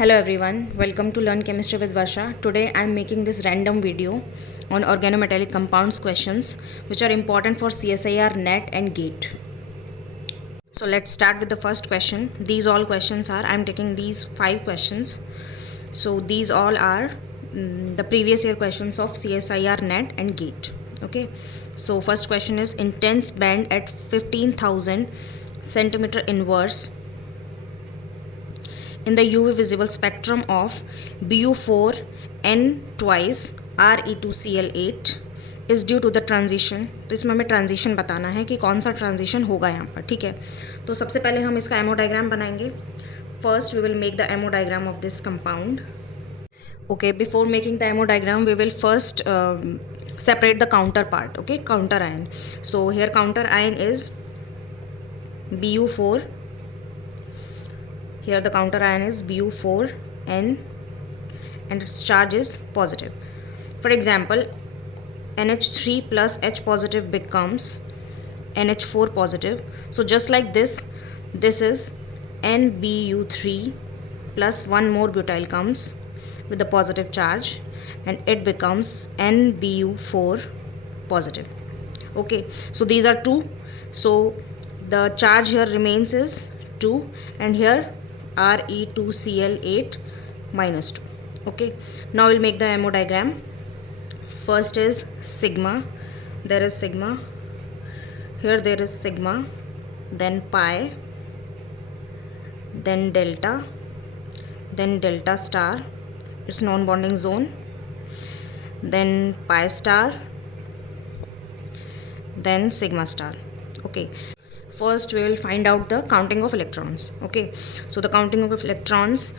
Hello everyone, welcome to Learn Chemistry with Varsha. Today I am making this random video on organometallic compounds questions which are important for CSIR, NET and GATE. So let's start with the first question. These all questions are, I am taking these 5 questions. So these all are the previous year questions of CSIR, NET and GATE. Okay. So first question is intense band at 15,000 centimeter inverse in the UV visible spectrum of Bu4 N twice Re2Cl8 is due to the transition. तो इसमें हमें transition बताना है कि कौन सा transition होगा यहाँ पर. ठीक है, तो सबसे पहले हम इसका एमो डायग्राम बनाएंगे. First we will make the MO diagram of this compound. Okay, before making the MO diagram we will first separate the counterpart. Okay, counter ion. So here counter ion is Bu4. Here the counter ion is Bu4N and its charge is positive. For example, NH3 plus H positive becomes NH4 positive. So just like this, this is NBU3 plus one more butyl comes with the positive charge and it becomes NBU4 positive. Okay, so these are 2. So the charge here remains is 2 and here Re2Cl8 minus 2. Okay, now we'll make the MO diagram. First is sigma. There is sigma. Here there is sigma, then pi, then delta star, its non-bonding zone, then pi star, then sigma star. Okay, first we will find out the counting of electrons. Okay, so the counting of electrons,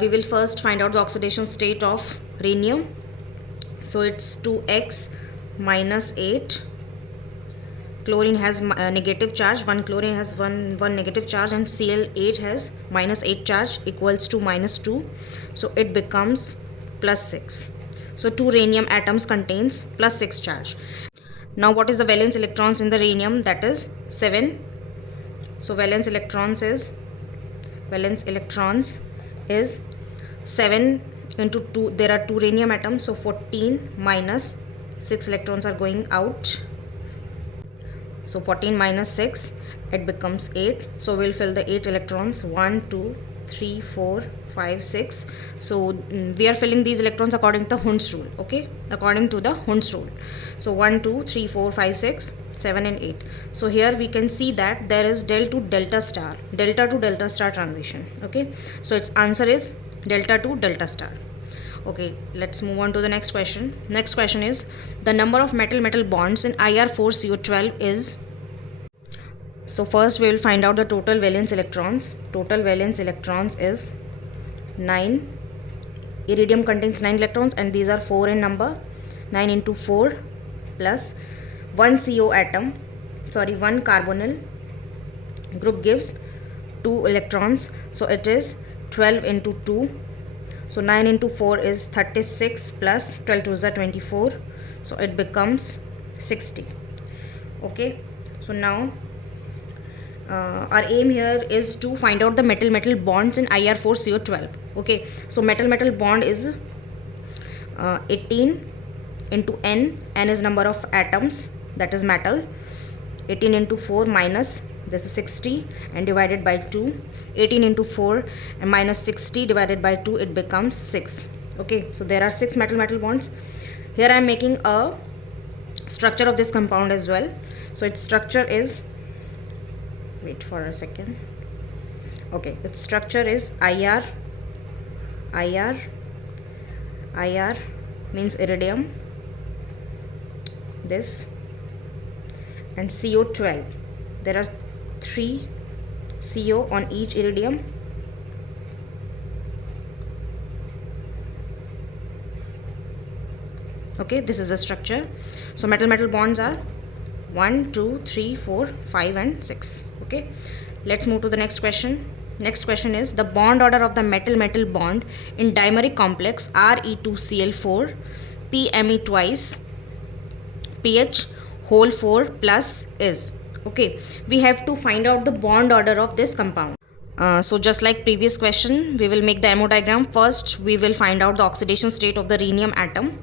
we will first find out the oxidation state of rhenium. So it's 2x minus 8. Chlorine has negative charge, one chlorine has one negative charge and Cl8 has minus 8 charge equals to minus 2. So it becomes plus 6. So 2 rhenium atoms contains plus 6 charge. Now what is the valence electrons in the rhenium? That is 7. So valence electrons is 7 into 2. There are 2 rhenium atoms, so 14 minus 6 electrons are going out. So 14 minus 6, it becomes 8. So we'll fill the 8 electrons. 1, 2, 3, 4, 5, 6. So we are filling these electrons according to the Hund's rule. Okay, according to the Hund's rule. So 1, 2, 3, 4, 5, 6, 7 and 8. So here we can see that there is delta to delta star transition. Okay, so its answer is delta to delta star. Okay, let's move on to the next question. Next question is the number of metal bonds in Ir4CO12 is. So first we will find out the total valence electrons. Total valence electrons is 9. Iridium contains 9 electrons and these are 4 in number. 9 into 4 plus 1 one carbonyl group gives 2 electrons. So it is 12 into 2. So 9 into 4 is 36 plus 12 to is 24. So it becomes 60. Okay, so now our aim here is to find out the metal bonds in Ir4CO12. Okay, so metal bond is 18 into N. N is number of atoms, that is metal. 18 into 4 minus, this is 60 and divided by 2. 18 into 4 and minus 60 divided by 2, it becomes 6. Okay, so there are 6 metal bonds. Here I am making a structure of this compound as well. So its structure is, wait for a second. Okay, its structure is IR means iridium, this, and CO12. There are 3 CO on each iridium. Okay, this is the structure. So metal bonds are 1, 2, 3, 4, 5 and 6. Okay, let's move to the next question. Next question is the bond order of the metal bond in dimeric complex Re2Cl4 PMe twice pH whole 4 plus is. Okay, we have to find out the bond order of this compound. So just like previous question, we will make the MO diagram. First, we will find out the oxidation state of the rhenium atom.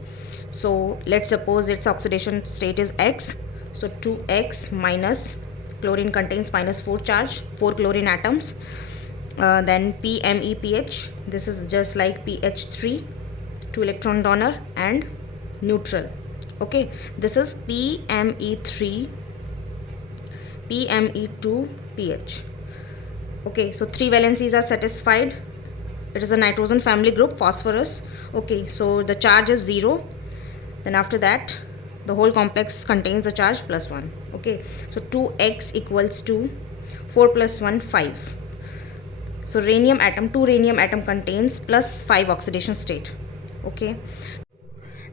So let's suppose its oxidation state is X. So 2X minus, chlorine contains minus 4 charge, 4 chlorine atoms. Then PMEPH, this is just like PH3, 2 electron donor and neutral. Okay, this is PME3, PME2, PH. Okay, so 3 valencies are satisfied. It is a nitrogen family group, phosphorus. Okay, so the charge is 0. Then after that, the whole complex contains the charge plus 1. Okay, so 2X equals to 4 plus 1, 5. So rhenium atom, 2 rhenium atom contains plus 5 oxidation state. Okay,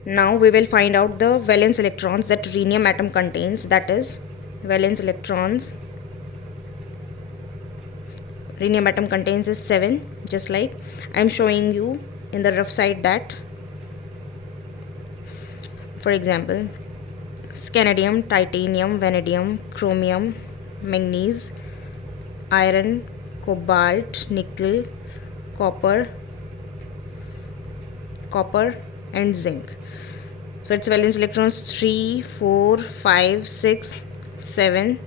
now we will find out the valence electrons that rhenium atom contains, that is valence electrons rhenium atom contains is 7, just like I am showing you in the rough side that, for example, scandium, titanium, vanadium, chromium, manganese, iron, cobalt, nickel, copper and zinc. So its valence electrons 3, 4, 5, 6, 7,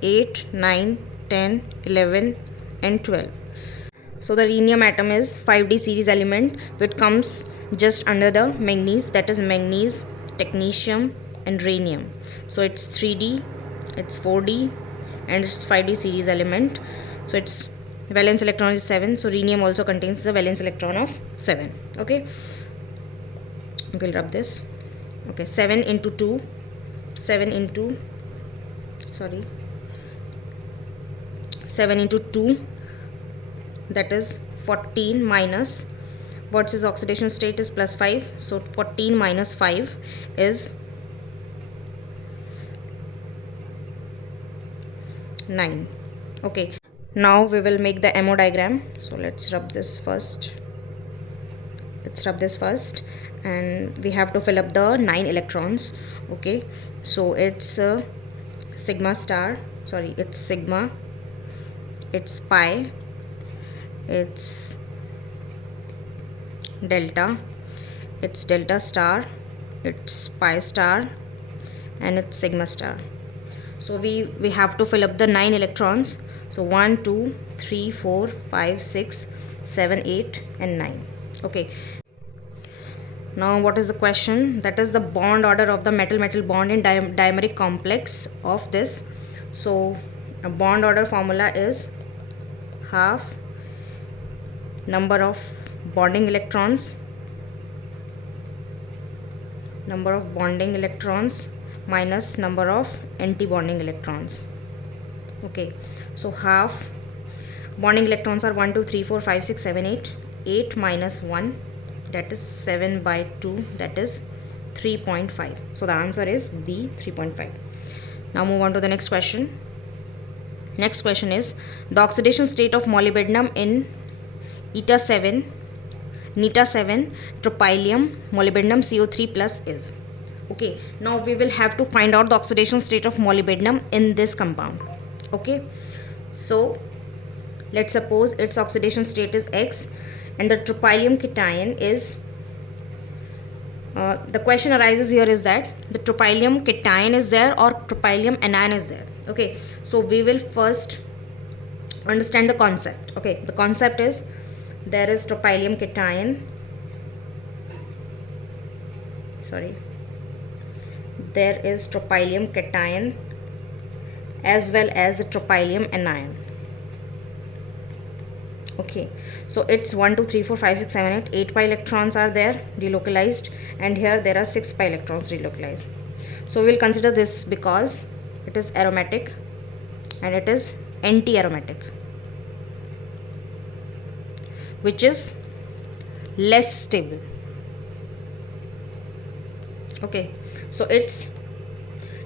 8, 9, 10, 11 and 12. So the rhenium atom is 5D series element which comes just under the manganese, that is manganese, technetium and rhenium. So it's 3D, it's 4D and it's 5D series element. So its valence electron is 7. So rhenium also contains the valence electron of 7. Okay, we'll rub this. Okay, 7 into 2, 7 into 2, that is 14 minus, what's his oxidation state is plus 5. So 14 minus 5 is 9. Okay, now we will make the MO diagram. So let's rub this first. And we have to fill up the 9 electrons. Okay, so it's sigma star, it's sigma, it's pi, it's delta, it's delta star, it's pi star and it's sigma star. So we have to fill up the 9 electrons. So 1, 2, 3, 4, 5, 6, 7, 8 and 9. Okay, now what is the question? That is the bond order of the metal-metal bond in dimeric complex of this. So a bond order formula is half number of bonding electrons minus number of anti-bonding electrons. Okay, so half bonding electrons are 1, 2, 3, 4, 5, 6, 7, 8. 8 minus 1, that is 7 by 2, that is 3.5. So the answer is B, 3.5. Now move on to the next question. Next question is the oxidation state of molybdenum in eta 7 tropylium molybdenum CO3 plus is. Okay, now we will have to find out the oxidation state of molybdenum in this compound. Okay, so let's suppose its oxidation state is X and the tropylium cation is the question arises here is that the tropylium cation is there or tropylium anion is there. Okay, so we will first understand the concept. Okay, the concept is there is tropylium cation, there is tropylium cation as well as a tropylium anion. Okay, so it's 1, 2, 3, 4, 5, 6, 7, 8. 8 pi electrons are there delocalized and here there are 6 pi electrons delocalized. So we will consider this because it is aromatic and it is anti-aromatic, which is less stable. Okay, so it's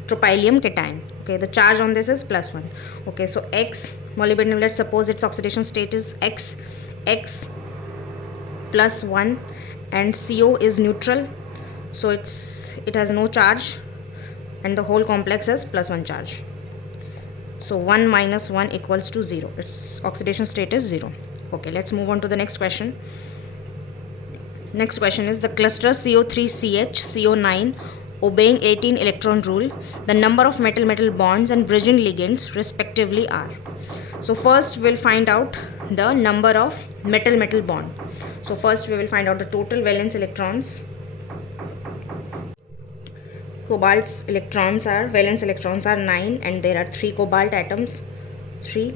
tropylium cation. Okay, the charge on this is plus 1. Okay, so X molybdenum, let's suppose its oxidation state is X plus 1 and CO is neutral, so it has no charge and the whole complex has plus 1 charge. So 1 minus 1 equals to 0. Its oxidation state is 0. Okay, let's move on to the next question. Next question is the cluster CO3CH CO9 obeying 18 electron rule, the number of metal-metal bonds and bridging ligands respectively are. So first we'll find out the number of metal-metal bond. So first we will find out the total valence electrons. Cobalt's valence electrons are 9, and there are 3 cobalt atoms. 3.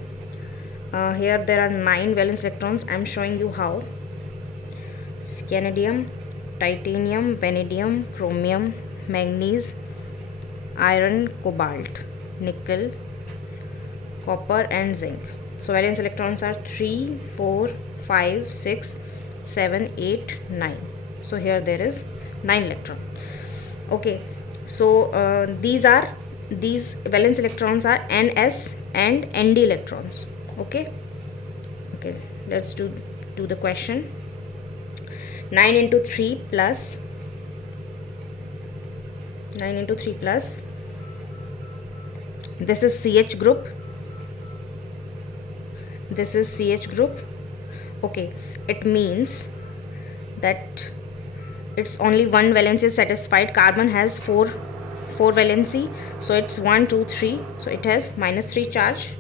Here there are 9 valence electrons. I am showing you how. Scandium, titanium, vanadium, chromium, manganese, iron, cobalt, nickel, copper and zinc. So valence electrons are 3, 4, 5, 6, 7, 8, 9. So here there is 9 electron. Okay, so these valence electrons are Ns and Nd electrons. Okay, let's do the question. 9 into 3 plus this is CH group. This is CH group. Okay, it means that it's only one valence is satisfied. Carbon has 4 valency, so it's 1, 2, 3. So it has -3 charge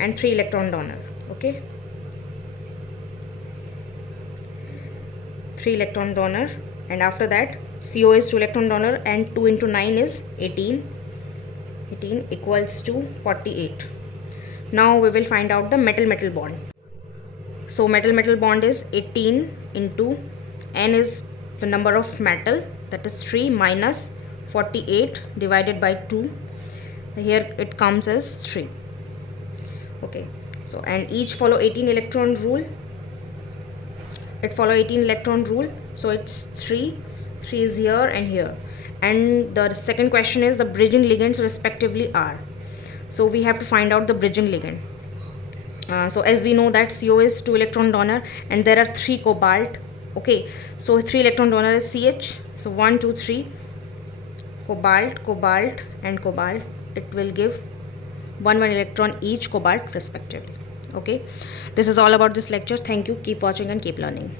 and 3 electron donor. Okay, 3 electron donor, and after that CO is 2 electron donor, and 2 into 9 is 18 equals to 48. Now we will find out the metal-metal bond. So metal-metal bond is 18 into N is the number of metal, that is 3, minus 48 divided by 2. Here it comes as 3. Okay, so and each follow 18 electron rule. So it's 3 is here and here. And the second question is the bridging ligands respectively are. So we have to find out the bridging ligand. So as we know that CO is 2 electron donor and there are 3 cobalt. Okay, so 3 electron donor is CH. So 1, 2, 3 cobalt and cobalt. It will give 1 electron each cobalt respectively. Okay, this is all about this lecture. Thank you. Keep watching and keep learning.